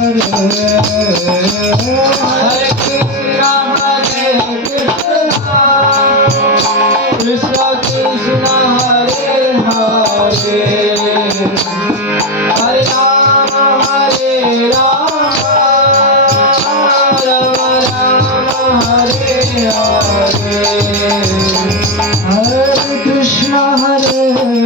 Hare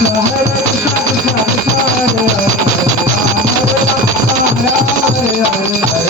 Hare Hare Hare Hare